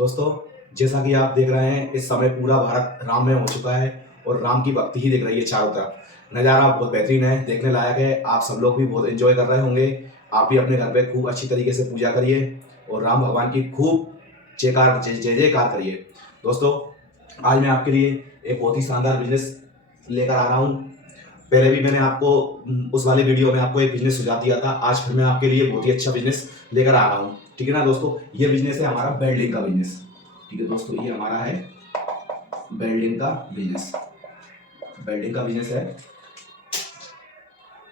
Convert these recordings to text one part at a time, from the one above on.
दोस्तों, जैसा कि आप देख रहे हैं, इस समय पूरा भारत राममय हो चुका है और राम की भक्ति ही दिख रही है चारों तरफ। नज़ारा बहुत बेहतरीन है, देखने लायक है। आप सब लोग भी बहुत एंजॉय कर रहे होंगे। आप भी अपने घर पे खूब अच्छी तरीके से पूजा करिए और राम भगवान की खूब जय जयकार करिए। दोस्तों, आज मैं आपके लिए एक बहुत ही शानदार बिजनेस लेकर आ रहा हूँ। पहले भी मैंने आपको उस वाले वीडियो में आपको एक बिजनेस सुझाव दिया था। आज फिर मैं आपके लिए बहुत ही अच्छा बिजनेस लेकर आ रहा हूँ। ठीक है ना दोस्तों, ये बिजनेस है हमारा वेल्डिंग का बिजनेस। ठीक है दोस्तों, ये हमारा है वेल्डिंग का बिजनेस। वेल्डिंग का बिजनेस है।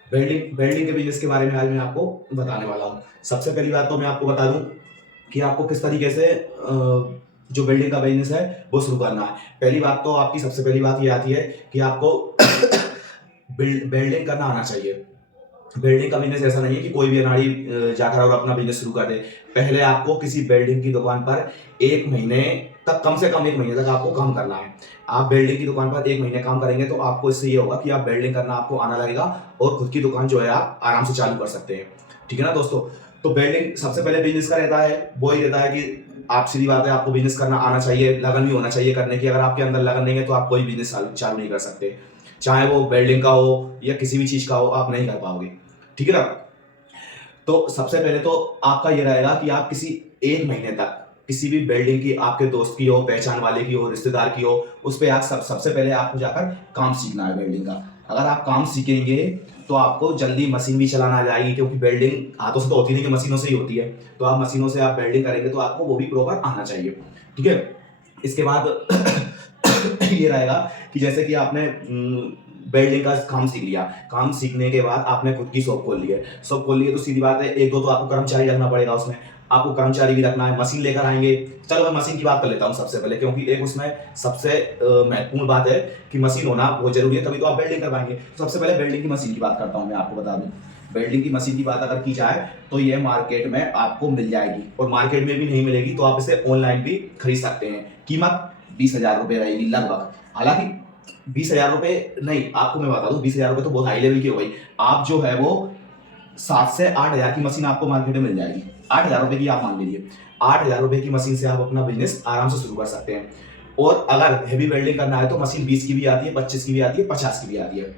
वेल्डिंग वेल्डिंग के बिजनेस के बारे में आज मैं आपको बताने वाला हूँ। सबसे पहली बात तो मैं आपको बता दूं कि आपको किस तरीके से जो वेल्डिंग का बिजनेस है वो शुरू करना है। पहली बात तो आपकी सबसे पहली बात ये आती है कि आपको वेल्डिंग करना आना चाहिए। वेल्डिंग का बिजनेस ऐसा नहीं है कि कोई भी अनाड़ी जाकर और अपना बिजनेस शुरू कर दे। पहले आपको किसी वेल्डिंग की दुकान पर 1 महीने तक, कम से कम 1 महीने तक आपको काम करना है। आप वेल्डिंग की दुकान पर 1 महीने काम करेंगे तो आपको इससे ये होगा कि आप वेल्डिंग करना आपको आना लगेगा और खुद की दुकान जो है आप आराम से चालू कर सकते हैं। ठीक है ना दोस्तों? तो वेल्डिंग सबसे पहले बिजनेस का रहता है, वो ही रहता है कि आप, सीधी बात है, आपको बिजनेस करना आना चाहिए, लगन भी होना चाहिए करने की। अगर आपके अंदर लगन नहीं है तो आप कोई बिजनेस चालू नहीं कर सकते। चाहे वो वेल्डिंग का हो या किसी भी चीज का हो, आप नहीं कर पाओगे। ठीक है ना? तो सबसे पहले तो आपका ये रहेगा कि आप किसी 1 महीने तक किसी भी वेल्डिंग की, आपके दोस्त की हो, पहचान वाले की हो, रिश्तेदार की हो, उस पे आप सबसे पहले आपको जाकर काम सीखना है वेल्डिंग का। अगर आप काम सीखेंगे तो आपको जल्दी मशीन भी चलाना आ जाएगी, क्योंकि वेल्डिंग हाथों से तो होती नहीं, कि मशीनों से ही होती है। तो आप मशीनों से आप वेल्डिंग करेंगे तो आपको वो भी प्रॉपर आना चाहिए। ठीक है? इसके बाद ये रहेगा कि जैसे कि आपने वेल्डिंग का काम सीख लिया। काम सीखने के बाद आपने खुद की शॉप खोल ली है। शॉप खोल ली है तो सीधी बात है, 1-2 तो आपको कर्मचारी रखना पड़ेगा उसमें। आपको कर्मचारी भी रखना है, मशीन लेकर आएंगे। चलो मैं मशीन की बात कर लेता हूँ सबसे पहले, क्योंकि एक उसमें सबसे महत्वपूर्ण बात है कि मशीन होना बहुत जरूरी है, तभी तो आप वेल्डिंग करवाएंगे। सबसे पहले वेल्डिंग की मशीन की बात करता हूँ, मैं आपको बता दूं। वेल्डिंग की मशीन की बात अगर की जाए तो ये मार्केट में आपको मिल जाएगी, और मार्केट में भी नहीं मिलेगी तो आप इसे ऑनलाइन भी खरीद सकते हैं। कीमत 20,000 रुपये रहेगी लगभग। हालांकि 20,000 रुपये नहीं, आपको मैं बता दूं, 20,000 रुपये तो बहुत हाई लेवल की हो गई। आप जो है वो 7 से 8,000 की मशीन आपको मार्केट में मिल जाएगी। 8,000 रुपये की आप मान लीजिए। 8,000 रुपये की मशीन से आप अपना बिजनेस आराम से शुरू कर सकते हैं। और अगर हेवी वेल्डिंग करना है तो मशीन 20 की भी आती है, 25 की भी आती है, 50 की भी आती है।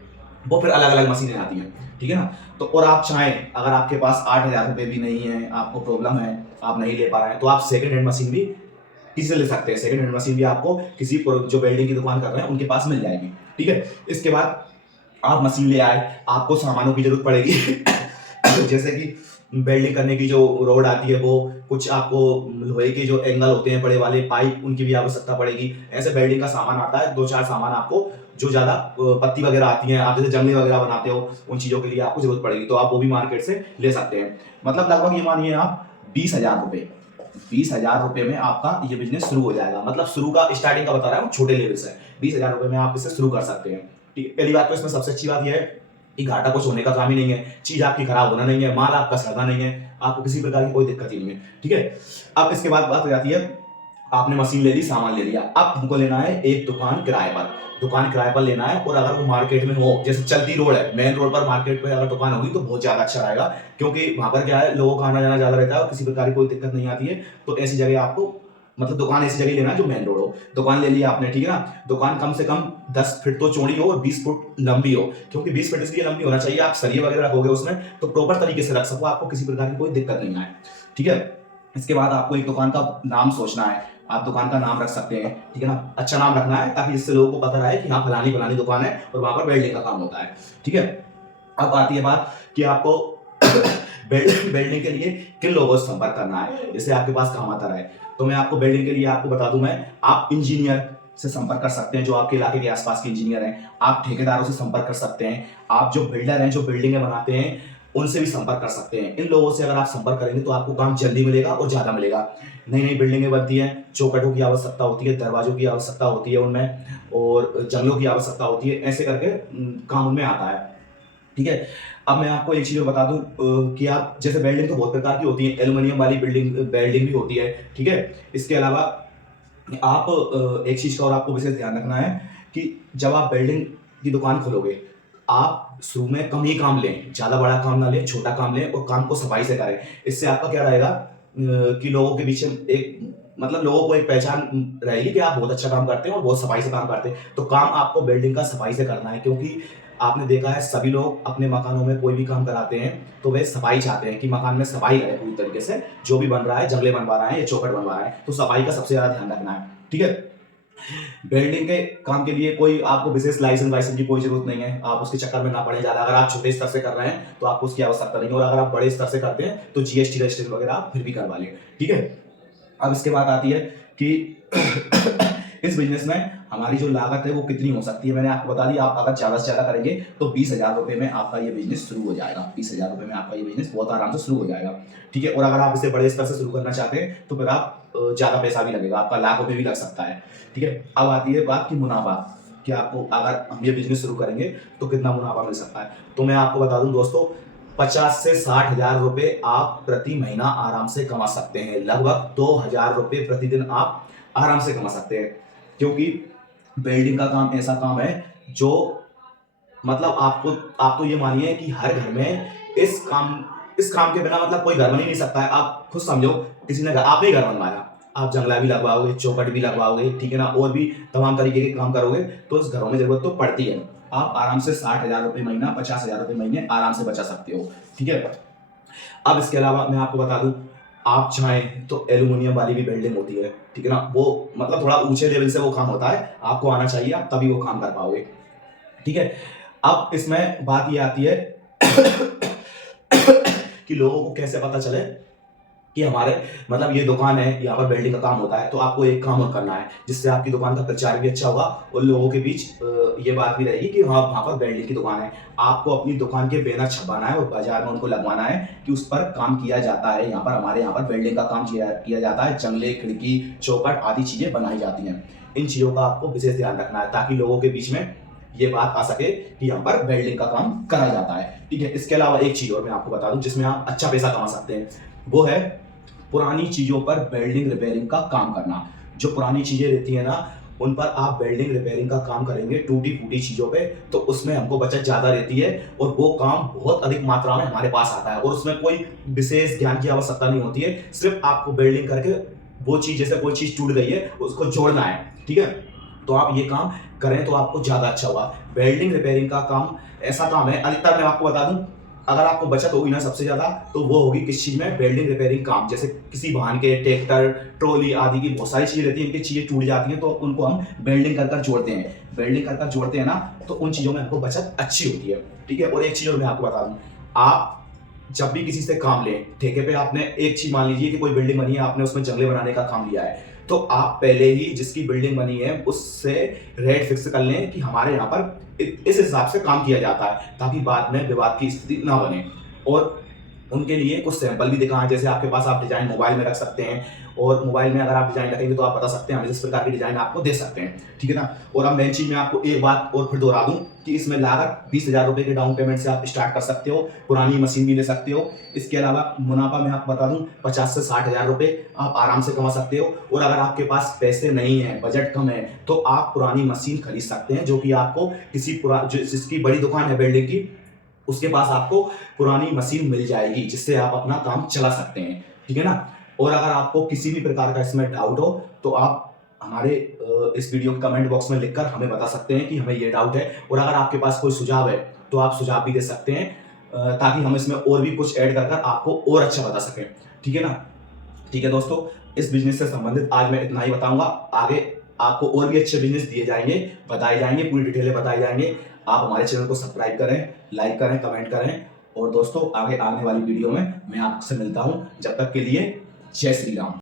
वो फिर अलग अलग मशीनें आती हैं। ठीक है ना? तो और आप चाहें, अगर आपके पास 8,000 रुपये भी नहीं है, आपको प्रॉब्लम है, आप नहीं ले पा रहे हैं, तो आप सेकंड हैंड मशीन भी किसी से ले सकते हैं। सेकंड हैंड मशीन भी आपको किसी जो वेल्डिंग की दुकान कर रहे हैं उनके पास मिल जाएगी। ठीक है? इसके बाद आप मशीन ले आए, आपको सामानों की जरूरत पड़ेगी। जैसे कि वेल्डिंग करने की जो रोड आती है, वो कुछ आपको लोहे के जो एंगल होते हैं बड़े वाले पाइप, उनकी भी आवश्यकता पड़ेगी। ऐसे वेल्डिंग का सामान आता है, 2-4 सामान आपको, जो ज्यादा पत्ती वगैरह आती हैं, आप जैसे जंगली वगैरह बनाते हो, उन चीजों के लिए आपको जरूरत पड़ेगी, तो आप वो भी मार्केट से ले सकते हैं। मतलब लगभग ये मानिए आप 20,000 रुपये, 20,000 रुपये में आपका ये बिजनेस शुरू हो जाएगा। मतलब शुरू का, स्टार्टिंग का बता रहा हूँ, छोटे लेवल से 20,000 रुपये में आप इसे शुरू कर सकते हैं। ठीक है? पहली बात तो इसमें सबसे अच्छी बात यह है कि घाटा कुछ होने का काम ही नहीं है, चीज आपकी खराब होना नहीं है, माल आपका सड़ना नहीं है, आपको किसी प्रकार की कोई दिक्कत ही नहीं है। ठीक है? अब इसके बाद बात हो जाती है, आपने मशीन ले ली, सामान ले लिया, अब हमको लेना है एक दुकान किराए पर। दुकान किराए पर लेना है, और अगर वो मार्केट में हो, जैसे चलती रोड है, मेन रोड पर मार्केट पे अगर दुकान होगी तो बहुत ज्यादा अच्छा रहेगा, क्योंकि वहां पर क्या है, लोगों का आना जाना ज्यादा रहता है और किसी प्रकार की कोई दिक्कत नहीं आती है। तो ऐसी जगह आपको, मतलब दुकान ऐसी जगह लेना है जो मेन रोड हो। दुकान ले लिया आपने, ठीक है ना? दुकान कम से कम 10 फीट तो चौड़ी हो और 20 फुट लंबी हो। क्योंकि 20 फीट इसलिए लंबी होना चाहिए, आप सरिये वगैरह रखोगे उसमें तो प्रॉपर तरीके से रख सको, आपको किसी प्रकार की कोई दिक्कत नहीं आए। ठीक है? इसके बाद आपको एक दुकान का नाम सोचना है। आप दुकान का नाम रख सकते हैं, ठीक है ना? अच्छा नाम रखना है, ताकि जिससे लोगों को पता रहे कि हाँ, फलानी फलानी दुकान है और वहां पर वेल्डिंग का काम होता है। ठीक है? अब आती है बात कि आपको वेल्डिंग के लिए किन लोगों से संपर्क करना है, जिससे आपके पास काम आता रहे। तो मैं आपको वेल्डिंग के लिए आपको बता दूं, मैं, आप इंजीनियर से संपर्क कर सकते हैं, जो आपके इलाके के आसपास के इंजीनियर हैं। आप ठेकेदारों से संपर्क कर सकते हैं। आप जो बिल्डर हैं, जो बिल्डिंगें बनाते हैं, उनसे भी संपर्क कर सकते हैं। इन लोगों से अगर आप संपर्क करेंगे तो आपको काम जल्दी मिलेगा और ज्यादा मिलेगा। नई नई बिल्डिंगें बनती हैं, चौखटों की आवश्यकता होती है, दरवाजों की आवश्यकता होती है उनमें, और जंगलों की आवश्यकता होती है। ऐसे करके काम उनमें आता है। ठीक है? अब मैं आपको एक चीज बता दूं, कि आप, जैसे वेल्डिंग तो बहुत प्रकार की होती है, एल्युमिनियम वाली बिल्डिंग वेल्डिंग भी होती है। ठीक है? इसके अलावा आप, एक चीज का और आपको विशेष ध्यान रखना है कि जब आप वेल्डिंग की दुकान खोलोगे, आप शुरू में कम ही काम लें, ज्यादा बड़ा काम ना लें, छोटा काम लें और काम को सफाई से करें। इससे आपका क्या रहेगा, कि लोगों के बीच में एक मतलब लोगों को एक पहचान रहेगी कि आप बहुत अच्छा काम करते हैं और बहुत सफाई से काम करते हैं। तो काम आपको बिल्डिंग का सफाई से करना है, क्योंकि आपने देखा है सभी लोग अपने मकानों में कोई भी काम कराते हैं तो वे सफाई चाहते हैं कि मकान में सफाई रहे पूरी तरीके से। जो भी बन रहा है, जंगले बनवा रहा है या चौखट बनवा रहा है, तो सफाई का सबसे ज्यादा ध्यान रखना है। ठीक है, बिल्डिंग के काम के लिए कोई आपको विशेष लाइसेंस वाइसेंस की कोई जरूरत नहीं है, आप उसके चक्कर में ना पड़े ज्यादा। अगर आप छोटे स्तर से कर रहे हैं तो आपको उसकी आवश्यकता नहीं है, और अगर आप बड़े स्तर से करते हैं तो जीएसटी रजिस्ट्रेशन वगैरह आप फिर भी करवा लें। ठीक है, अब इसके बाद आती है कि इस बिजनेस में हमारी जो लागत है वो कितनी हो सकती है। मैंने आपको बता दिया, आप अगर ज्यादा से ज्यादा करेंगे तो 20,000 रुपए में आपका ये बिजनेस शुरू हो जाएगा। 20,000 रुपए में आपका ये बिजनेस बहुत आराम से शुरू हो जाएगा। ठीक है, और अगर आप इसे बड़े स्तर से शुरू करना चाहते हैं तो फिर आप ज्यादा पैसा भी लगेगा, आपका लाख रुपए भी लग सकता है। ठीक है, अब आती है बात की मुनाफा, कि आपको अगर हम ये बिजनेस शुरू करेंगे तो कितना मुनाफा मिल सकता है। तो मैं आपको बता दूं दोस्तों, 50 से 60,000 रुपए आप प्रति महीना आराम से कमा सकते हैं। लगभग 2,000 रुपए प्रतिदिन आप आराम से कमा सकते हैं, क्योंकि बिल्डिंग का काम ऐसा काम है जो मतलब आप तो ये मानिए कि हर घर में इस काम के बिना मतलब कोई घर बन ही नहीं सकता है। आप खुद समझो, किसी ने आपने ही घर बनवाया, आप जंगला भी लगवाओगे, चौखट भी लगवाओगे, ठीक है ना, और भी तमाम तरीके के काम करोगे तो इस घरों में जरूरत तो पड़ती है। आप आराम से 60,000 रुपए महीना, 50,000 रुपए महीने आराम से बचा सकते हो। ठीक है, अब इसके अलावा मैं आपको बता दूं, आप चाहें तो एल्यूमिनियम वाली भी बिल्डिंग होती है। ठीक है ना, वो मतलब थोड़ा ऊंचे लेवल से वो काम होता है, आपको आना चाहिए, आप तभी वो काम कर पाओगे। ठीक है, अब इसमें बात ये आती है कि लोगों को कैसे पता चले कि हमारे मतलब ये दुकान है, यहाँ पर बिल्डिंग का काम होता है। तो आपको एक काम और करना है जिससे आपकी दुकान का प्रचार भी अच्छा होगा और लोगों के बीच ये बात भी रहेगी कि हाँ, वहाँ पर बिल्डिंग की दुकान है। आपको अपनी दुकान के बैनर छपवाना है और बाजार में उनको लगवाना है कि उस पर काम किया जाता है, यहाँ पर हमारे यहाँ पर बिल्डिंग का काम किया जाता है, जंगले, खिड़की, चौखट आदि चीजें बनाई जाती हैं। इन चीजों का आपको विशेष ध्यान रखना है ताकि लोगों के बीच में ये बात आ सके कि यहाँ पर बिल्डिंग का काम करा जाता है। ठीक है, इसके अलावा एक चीज और मैं आपको बता दूं जिसमें आप अच्छा पैसा कमा सकते हैं, वो है पुरानी चीजों पर वेल्डिंग रिपेयरिंग का काम करना। जो पुरानी चीजें रहती है ना, उन पर आप वेल्डिंग रिपेयरिंग का काम करेंगे टूटी फूटी चीजों पे, तो उसमें हमको बचत ज्यादा रहती है और वो काम बहुत अधिक मात्रा में हमारे पास आता है और उसमें कोई विशेष ज्ञान की आवश्यकता नहीं होती है। सिर्फ आपको वेल्डिंग करके वो चीज, जैसे कोई चीज टूट गई है, उसको जोड़ना है। ठीक है, तो आप ये काम करें तो आपको ज्यादा अच्छा होगा। वेल्डिंग रिपेयरिंग का काम ऐसा काम है, अधिकतर मैं आपको बता दूं, अगर आपको बचत होगी ना सबसे ज्यादा, तो वो होगी किस चीज में, वेल्डिंग रिपेयरिंग काम। जैसे किसी वाहन के, ट्रैक्टर, ट्रॉली आदि की बहुत सारी चीजें रहती हैं, इनकी चीजें टूट जाती हैं तो उनको हम वेल्डिंग कर जोड़ते हैं। वेल्डिंग कर जोड़ते हैं ना, तो उन चीजों में हमको बचत अच्छी होती है। ठीक है, और एक चीज और मैं आपको बता दूं, आप जब भी किसी से काम लें ठेके पे, आपने एक चीज मान लीजिए कि कोई बिल्डिंग बनी है, आपने उसमें जंगले बनाने का काम लिया है, तो आप पहले ही जिसकी बिल्डिंग बनी है उससे रेट फिक्स कर लें कि हमारे यहाँ पर इस हिसाब से काम किया जाता है, ताकि बाद में विवाद की स्थिति ना बने। और उनके लिए कुछ सैंपल भी दिखाएं, जैसे आपके पास आप डिजाइन मोबाइल में रख सकते हैं, और मोबाइल में अगर आप डिजाइन रखेंगे तो आप बता सकते हैं, हम इस प्रकार की डिजाइन आपको दे सकते हैं। ठीक है ना, और अब मेन चीज मैं आपको एक बात और फिर दोहरा दूं कि इसमें लागत 20,000 रुपए के डाउन पेमेंट से आप स्टार्ट कर सकते हो, पुरानी मशीन भी ले सकते हो। इसके अलावा मुनाफा मैं आपको बता दूं, 50 से 60,000 रुपए आप आराम से कमा सकते हो। और अगर आपके पास पैसे नहीं है, बजट कम है, तो आप पुरानी मशीन खरीद सकते हैं, जो कि आपको किसी जिसकी बड़ी दुकान है बिल्डिंग की, उसके पास आपको पुरानी मशीन मिल जाएगी जिससे आप अपना काम चला सकते हैं। ठीक है ना, और अगर आपको किसी भी प्रकार का इसमें डाउट हो तो आप हमारे इस वीडियो के कमेंट बॉक्स में लिखकर हमें बता सकते हैं कि हमें ये डाउट है, और अगर आपके पास कोई सुझाव है तो आप सुझाव भी दे सकते हैं, ताकि हम इसमें और भी कुछ ऐड कर आपको और अच्छा बता सकें। ठीक है ना, ठीक है दोस्तों, इस बिजनेस से संबंधित आज मैं इतना ही बताऊंगा। आगे आपको और भी अच्छे बिजनेस दिए जाएंगे, बताए जाएंगे, पूरी डिटेलें बताई जाएंगे। आप हमारे चैनल को सब्सक्राइब करें, लाइक करें, कमेंट करें, और दोस्तों आगे आने वाली वीडियो में मैं आपसे मिलता हूं। जब तक के लिए जय श्री राम।